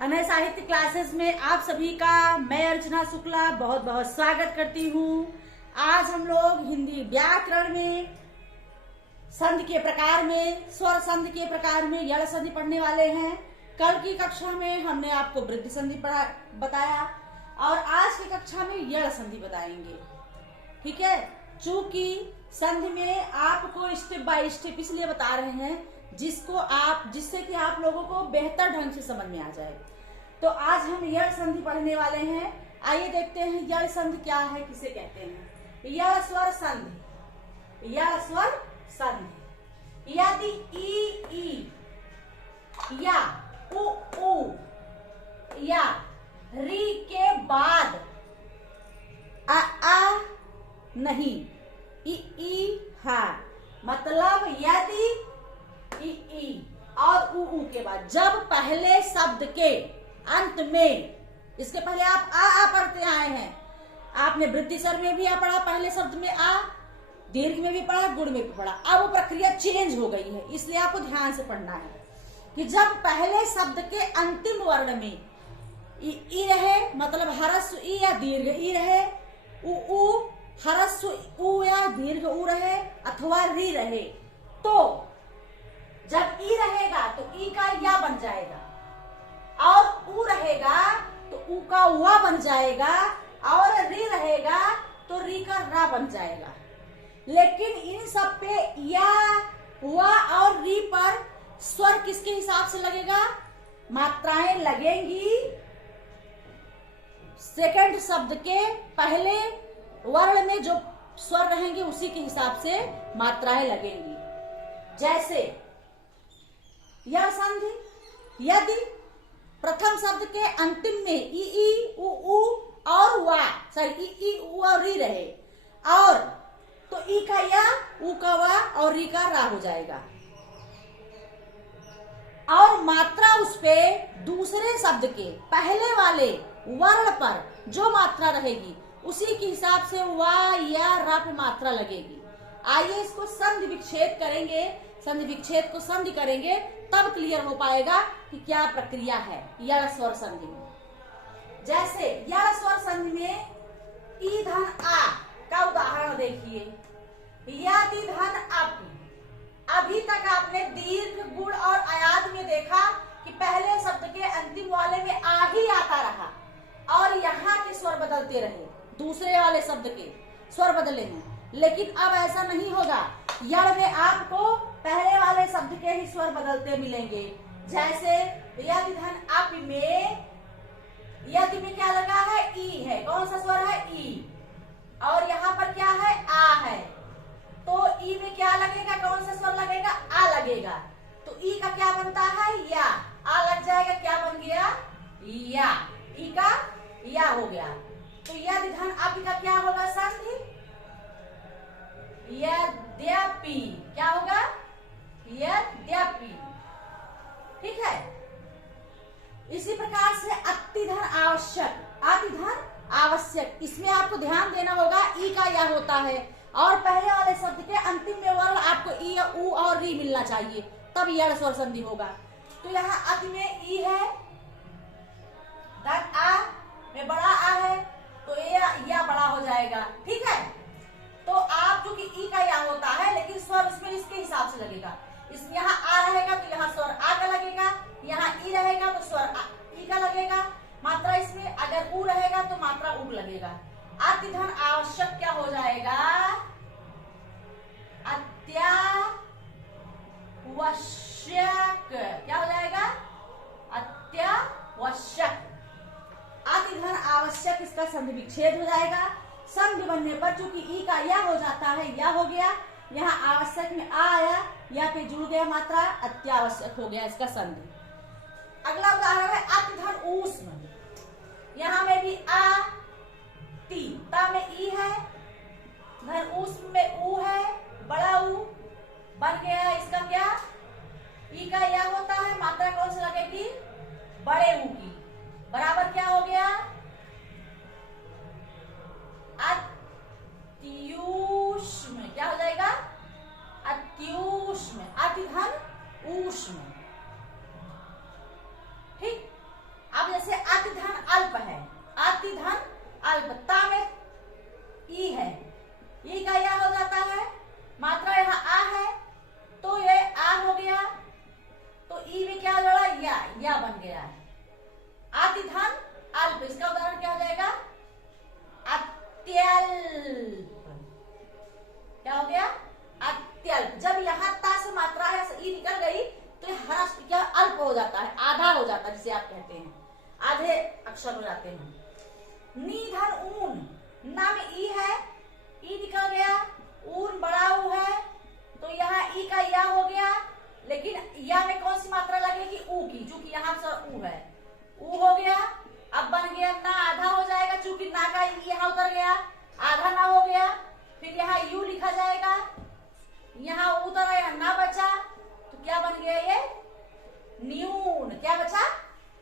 अनय साहित्य क्लासेस में आप सभी का मैं अर्चना शुक्ला बहुत बहुत स्वागत करती हूँ। आज हम लोग हिंदी व्याकरण में संधि के प्रकार में, स्वर संधि के प्रकार में यड़ संधि पढ़ने वाले हैं। कल की कक्षा में हमने आपको वृद्धि संधि बताया और आज की कक्षा में यड़ संधि बताएंगे। ठीक है, चूंकि संधि में आपको स्टेप बाय स्टेप इसलिए बता रहे हैं जिससे कि आप लोगों को बेहतर ढंग से समझ में आ जाए। तो आज हम यड़ संधि पढ़ने वाले हैं। आइए देखते हैं यड़ संधि क्या है, किसे कहते हैं। यड़ स्वर संधि, यड़ स्वर संधि यदि ई या उ या री के बाद आ नहीं, ई हा, मतलब यदि ई और उ के बाद जब पहले शब्द के अंत में, इसके पहले आप आ पढ़ते आए हैं। आपने वृद्धि स्वर में भी आ पढ़ा, पहले शब्द में आ, दीर्घ में भी पढ़ा, गुण में भी पढ़ा। अब वो प्रक्रिया चेंज हो गई है, इसलिए आपको ध्यान से पढ़ना है कि जब पहले शब्द के अंतिम वर्ण में ई रहे, मतलब ह्रस्व ई या दीर्घ ई रहे, उ ह्रस्व उ या दीर्घ उ रहे, अथवा री रहे, तो जब ई रहेगा तो ई का या बन जाएगा, और उ रहेगा तो उ का वा बन जाएगा, और री रहेगा तो री का रा बन जाएगा। लेकिन इन सब पे या, वा और री पर स्वर किसके हिसाब से लगेगा? मात्राएं लगेंगी सेकंड शब्द के पहले वर्ण में जो स्वर रहेंगे उसी के हिसाब से मात्राएं लगेंगी। जैसे यड़ संधि, यदि प्रथम शब्द के अंतिम में ई उ और वा, सॉरी ई उ और री रहे, और तो ई का या, उ का वा और री का रा हो जाएगा, और मात्रा उस पे दूसरे शब्द के पहले वाले वर्ण पर जो मात्रा रहेगी उसी के हिसाब से वा या रा पे मात्रा लगेगी। आइए इसको संधि विच्छेद करेंगे, संधि विच्छेद को संधि करेंगे तब क्लियर हो पाएगा कि क्या प्रक्रिया है यड़ स्वर संधि में। जैसे यड़ स्वर संधि में ई धन आ का उदाहरण देखिए। यदि धन अपि, अभी तक आपने दीर्घ, गुण और अयाद में देखा कि पहले शब्द के अंतिम वाले में आ ही आता रहा और यहाँ के स्वर बदलते रहे, दूसरे वाले शब्द के स्वर बदले हैं। लेकिन अब ऐसा नहीं होगा, यड़ में आपको पहले वाले शब्द के ही स्वर बदलते मिलेंगे। जैसे यदि धन अप में, यदि में क्या लगा है? ई है। कौन सा स्वर है? ई। और यहाँ पर क्या है? आ है। तो ई में क्या लगेगा? कौन सा स्वर लगेगा? आ लगेगा। तो ई का क्या बनता है? या। आ लग जाएगा, क्या बन गया? या। ई का या हो गया। तो यदि धन अप का क्या होगा? संधि यद्यपि, क्या होगा? यद्यपि। ठीक है। इसी प्रकार से अति धन आवश्यक, अति धन आवश्यक, इसमें आपको ध्यान देना होगा ई का या होता है और पहले वाले शब्द के अंतिम में वर्ण आपको ई या उ और री मिलना चाहिए, तब यड़ स्वर संधि होगा। तो यहाँ अति में ई है, धन आ में बड़ा आ है, तो या बड़ा हो जाएगा। ठीक है। तो आप चूंकि ई का या होता है लेकिन स्वर उसमें इसके हिसाब से लगेगा। इस यहाँ आ रहेगा तो यहाँ स्वर आ का लगेगा, यहाँ ई रहेगा तो स्वर ई का लगेगा। मात्रा इसमें अगर उ रहेगा तो मात्रा उ लगेगा। अति धन आवश्यक क्या हो जाएगा? अत्यावश्यक, क्या हो जाएगा? अत्यावश्यक। अति धन आवश्यक, इसका संधि विच्छेद हो जाएगा। संधि बनने पर चूंकि ई का या हो जाता है, या हो गया, यहाँ आवश्यक में आ आया, या पे जुड़ गया मात्रा, अत्यावश्यक हो गया इसका संधि। अगला उदाहरण है अति धन ऊष्म। यहाँ में भी आ, ती, ता में ई है, धन ऊष्म में ऊ है, बड़ा ऊ बन गया। इसका क्या? ई का या होता है, मात्रा कौन सी लगेगी? बड़े ऊ की, बराबर क्या हो गया? अत्यूष्म, क्या हो जाएगा? अत्यूष्म, अति धन ऊष्म। ठीक। ई में क्या जोड़ा, या बन गया है। अति धन अल्प, इसका उदाहरण क्या हो जाएगा, अत्यल्प। क्या हो गया, अत्यल्प। जब यहाँ ता से मात्रा है ई निकल गई तो ये ह्रस्व क्या अल्प हो जाता है, आधा हो जाता है, जिसे आप कहते हैं आधे अक्षर हो जाते हैं। नी धन ऊन, ना में ई है, ई निकल गया, ऊन बड़ा ऊ है तो यहाँ ई का या हो गया, लेकिन या में कौन सी मात्रा लगेगी, ऊ की, चूंकि यहाँ पर ऊ है, ऊ हो गया। अब बन गया ना, आधा हो जाएगा, चूंकि ना का यहाँ उतर गया, आधा ना हो गया। फिर यहाँ यू लिखा जाएगा, यहाँ उतर आया, ना बचा तो क्या बन गया, ये न्यून। क्या बचा,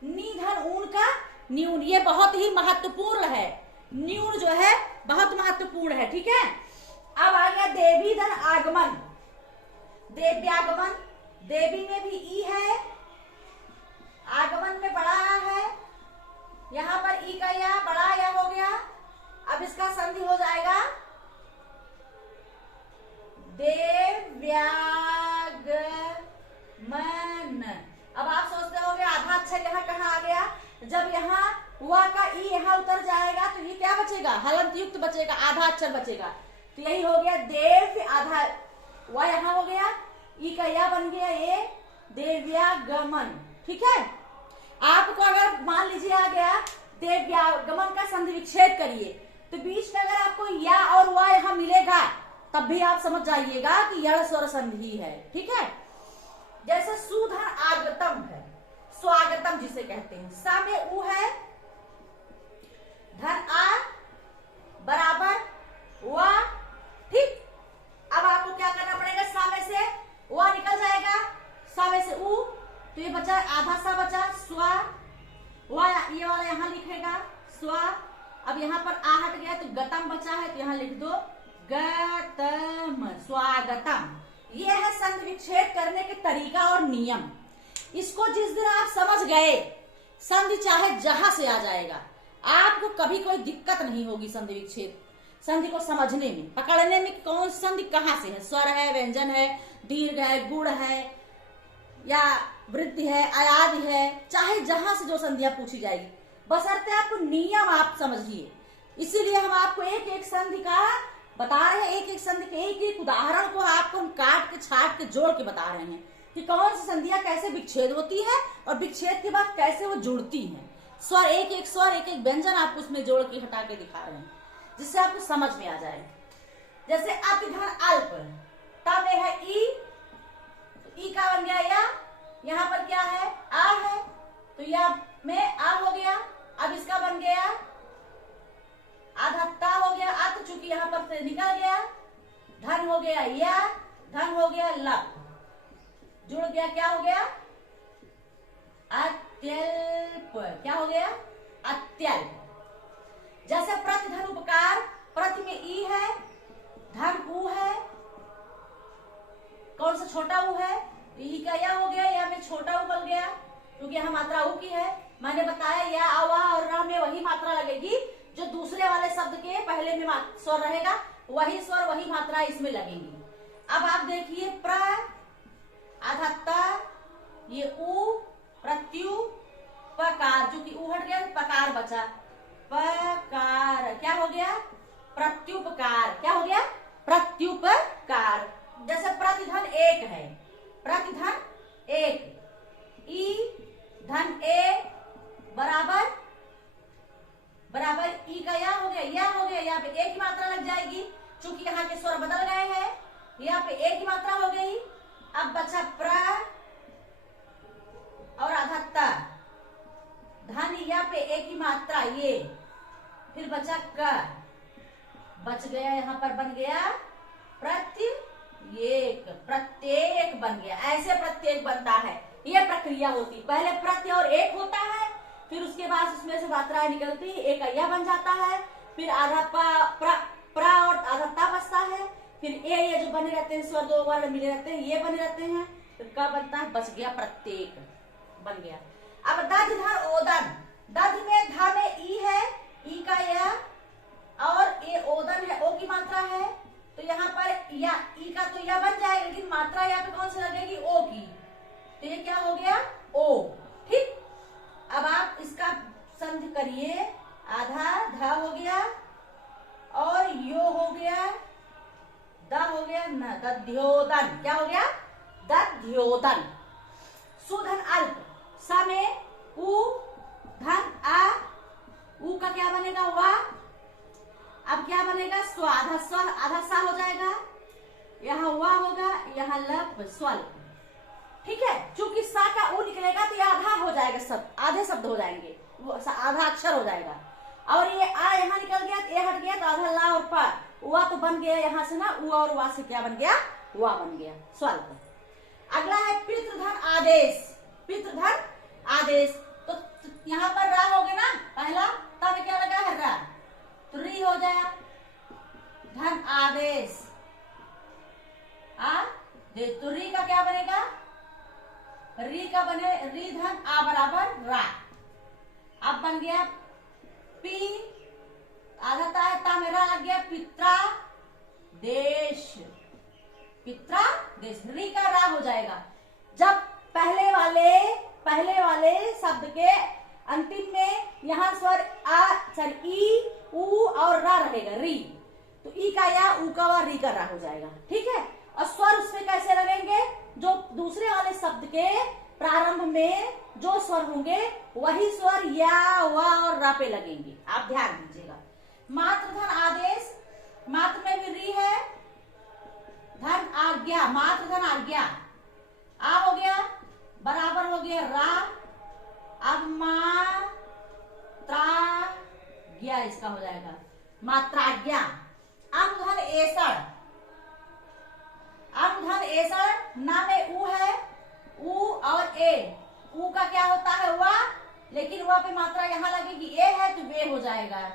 नी धन ऊन का न्यून। ये बहुत ही महत्वपूर्ण है, न्यून जो है बहुत महत्वपूर्ण है, ठीक है। अब आ गया देवी धन आगमन, देव्यागमन। देवी में भी ई है, आगमन में बड़ा है, यहाँ पर ई का या बड़ा या हो गया। अब इसका संधि हो जाएगा देव्यागमन। अब आप सोचते होंगे आधा अक्षर यहाँ कहाँ आ गया, जब यहाँ हुआ का ई यहाँ उतर जाएगा तो ये क्या बचेगा, हलंत युक्त बचेगा, आधा अक्षर बचेगा। तो यही हो गया देव, आधा वह यहाँ हो गया, ई का या बन गया, ये देव्यागमन, ठीक है। आपको अगर मान लीजिए आ गया देव्यागमन का संधि विच्छेद करिए, तो बीच में अगर आपको या और वा यहाँ मिलेगा तब भी आप समझ जाइएगा कि यह स्वर संधि है, ठीक है। जैसे सुधन आगतम है, स्वागतम जिसे कहते हैं, सा में ऊ है, धन आ बराबर वा, ठीक। अब आपको क्या करना पड़ेगा, सा में से वा निकल जाएगा, सा में से ऊ, तो ये बचा आधा सा बचा, स्वा, वा ये वाला यहाँ लिखेगा स्वा। अब यहाँ पर आ हट गया तो गतम बचा है, तो यहाँ लिख दो गतम, स्वागतम। ये है संधि विच्छेद करने के तरीका और नियम। इसको जिस दिन आप समझ गए, संधि चाहे जहां से आ जाएगा, आपको कभी कोई दिक्कत नहीं होगी संधि विच्छेद, संधि को समझने में, पकड़ने में कौन सी संधि कहाँ से है, स्वर है, व्यंजन है, दीर्घ है, गुण है या वृद्धि है, अयादि है, चाहे जहां से जो संधियां पूछी जाएगी, बशर्ते आपको नियम आप समझिए। इसीलिए हम आपको एक एक संधि का बता रहे हैं, एक एक संधि के एक एक उदाहरण को आपको हम काट के छाट के जोड़ के बता रहे हैं कि कौन सी संधियां कैसे विच्छेद होती है और विच्छेद के बाद कैसे वो जुड़ती हैं। स्वर एक एक व्यंजन आपको उसमें जोड़ के हटा के दिखा रहे हैं, जिससे आपको समझ में आ जाए। जैसे अति धन अल्प, तब है ई का बन गया या, यहाँ पर क्या है आ है, तो या में आ हो गया। अब इसका बन गया आधा हो गया, आ तो चूंकि यहाँ पर से निकल गया, धन हो गया या, धन हो गया लप, जुड़ गया, क्या हो गया अत्यल्प, क्या हो गया अत्यल्प। जैसे प्रति धन उपकार, प्रति में ई है, धन ऊ है, कौन सा छोटा ऊ है, ई का या हो गया, या में छोटा ऊ बन गया, क्योंकि यहाँ मात्रा ऊ की है। मैंने बताया या आवा और रा में वही मात्रा लगेगी जो दूसरे वाले शब्द के पहले में स्वर रहेगा, वही स्वर वही मात्रा इसमें लगेगी। अब आप देखिए प्र आधा त, ये ऊ, प्रत्यु, पकार, चूंकि ऊ हट गया पकार बचा, पकार क्या हो गया प्रत्युपकार, क्या हो गया प्रत्युपकार। जैसे प्रतिधन एक है, प्रतिधन एक, ई धन ए बराबर ई का या हो गया, यहाँ पे एक ही मात्रा लग जाएगी, चूंकि यहाँ के स्वर बदल गए हैं, यहाँ पे एक ही मात्रा हो गई। अब बचा प्र और आधा त, धन यहाँ पे एक ही मात्रा ये, फिर बचा क, बच गया, यहाँ पर बन गया प्रत्येक, प्रत्येक बन गया। ऐसे प्रत्येक बनता है, ये प्रक्रिया होती, पहले प्रत्यय और एक होता है, फिर उसके बाद उसमें से मात्राएं निकलती, एक अय्या बन जाता है, फिर आधा प्र और आधा ता बचता है, फिर ये जो बने रहते हैं स्वर दो वर्ण मिले रहते हैं, ये बने रहते हैं, फिर क्या बनता है, बच गया प्रत्येक बन गया। अब दध धन ओदन, दध में धा में ई है, ई का या और ये ओदन है, ओ की मात्रा है, तो यहाँ पर या ई का तो या बन जाएगा, लेकिन मात्रा यहाँ पे कौन सी लगेगी, ओ की, तो ये क्या हो गया ओ। ठीक, अब आप इसका संधि करिए। आधा ध हो गया और यो हो गया, द हो गया न, दध्योदन। क्या हो गया? दध्योदन। सुधन अल्प, स में उ धन आ, उ का क्या बनेगा? वा। अब क्या बनेगा? स्व, आधा स्व आधा सा हो जाएगा, यहाँ वा होगा, यहाँ लप स्वल्प। ठीक है, चूंकि सा का उ निकलेगा तो ये आधा हो जाएगा, शब्द आधे शब्द हो जाएंगे, वो आधा अक्षर हो जाएगा। और ये आ यहाँ निकल गया, ए हट गया तो आधा ला और पा, वा तो बन गया यहाँ से ना, उ और वा से क्या बन गया? वा बन गया, स्वल्प। अगला है पितृधन आदेश। पितृधन आदेश, तो यहाँ पर रा हो गया ना पहला, तब क्या लगा है? रा, तो री हो जाए। धन आदेश आदेश, तो री का क्या बनेगा? री का बने री धन आ बराबर रा। अब बन गया पी, आधा ता मेरा लग गया पित्रा देश। पित्रा देश, री का रा हो जाएगा। जब पहले वाले शब्द के अंतिम में यहाँ स्वर ई, उ और रा रहेगा, री, तो ई का या, उ का वा, री का रा हो जाएगा। ठीक है, और स्वर उसमें कैसे लगेंगे? जो दूसरे वाले शब्द के प्रारंभ में जो स्वर होंगे वही स्वर या, वा और रा पे लगेंगे, आप ध्यान दीजिएगा। मातृधन आदेश, मात्र में भी री है, धन आज्ञा, मातृधन आज्ञा, आ हो गया बराबर हो गया रा। अब मात्राज्ञा इसका हो जाएगा, मात्राज्ञा। अनुधन ऐसड़, अनुधन ऐसड़, ना में उ है, उ और ए, उ का क्या होता है? वा, लेकिन वा पे मात्रा यहाँ लगेगी, ए है तो वे हो जाएगा,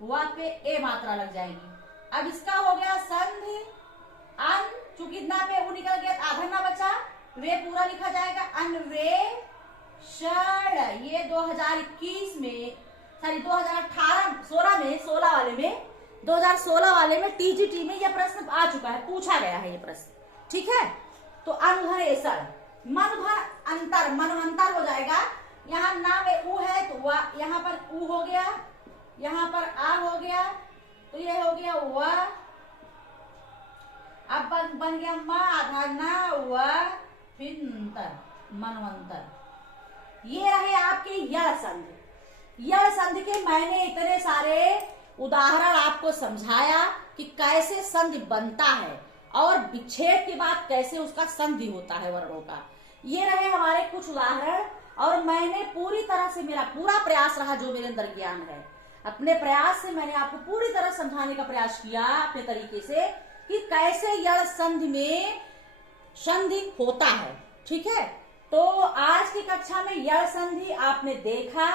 वा पे ए मात्रा लग जाएगी। अब इसका हो गया संधि अन, चूंकि ना पे उ निकल गया आधा ना बचा, वे पूरा लिखा जाएगा अन्वेषण। ये 2021 में, सॉरी 2016 वाले में टीजीटी में यह प्रश्न आ चुका है, पूछा गया है ये प्रश्न। ठीक है, तो अनुधन ऐसड़, मनधन अंतर, मनवंतर हो जाएगा। यहाँ ना में उ है तो वा, यहाँ पर उ हो गया, यहाँ पर आ हो गया, तो ये हो गया वा। अब बन गया मा, आधा ना, वा, फिर मनवंतर। ये रहे आपके यड़ संधि। यड़ संधि के मैंने इतने सारे उदाहरण आपको समझाया कि कैसे संधि बनता है और विच्छेद के बाद कैसे उसका संधि होता है वर्णों का। ये रहे हमारे कुछ उदाहरण, और मैंने पूरी तरह से, मेरा पूरा प्रयास रहा, जो मेरे अंदर ज्ञान है, अपने प्रयास से मैंने आपको पूरी तरह समझाने का प्रयास किया अपने तरीके से कि कैसे यड़ संधि में संधि होता है। ठीक है, तो आज की कक्षा में यड़ संधि आपने देखा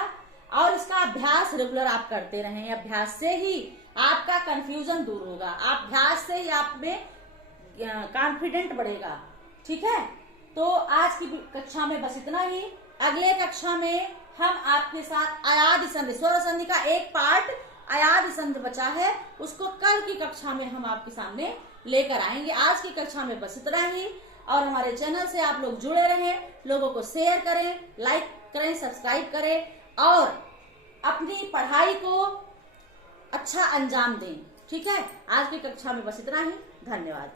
और इसका अभ्यास रेगुलर आप करते रहें। अभ्यास से ही आपका कंफ्यूजन दूर होगा, अभ्यास से ही आप में कॉन्फिडेंट बढ़ेगा। ठीक है, तो आज की कक्षा में बस इतना ही। अगले कक्षा में हम आपके साथ अयादि संधि, स्वर संधि का एक पार्ट अयादि संधि बचा है, उसको कल की कक्षा में हम आपके सामने लेकर आएंगे। आज की कक्षा में बस इतना ही, और हमारे चैनल से आप लोग जुड़े रहें, लोगों को शेयर करें, लाइक करें, सब्सक्राइब करें और अपनी पढ़ाई को अच्छा अंजाम दें। ठीक है, आज की कक्षा में बस इतना ही। धन्यवाद।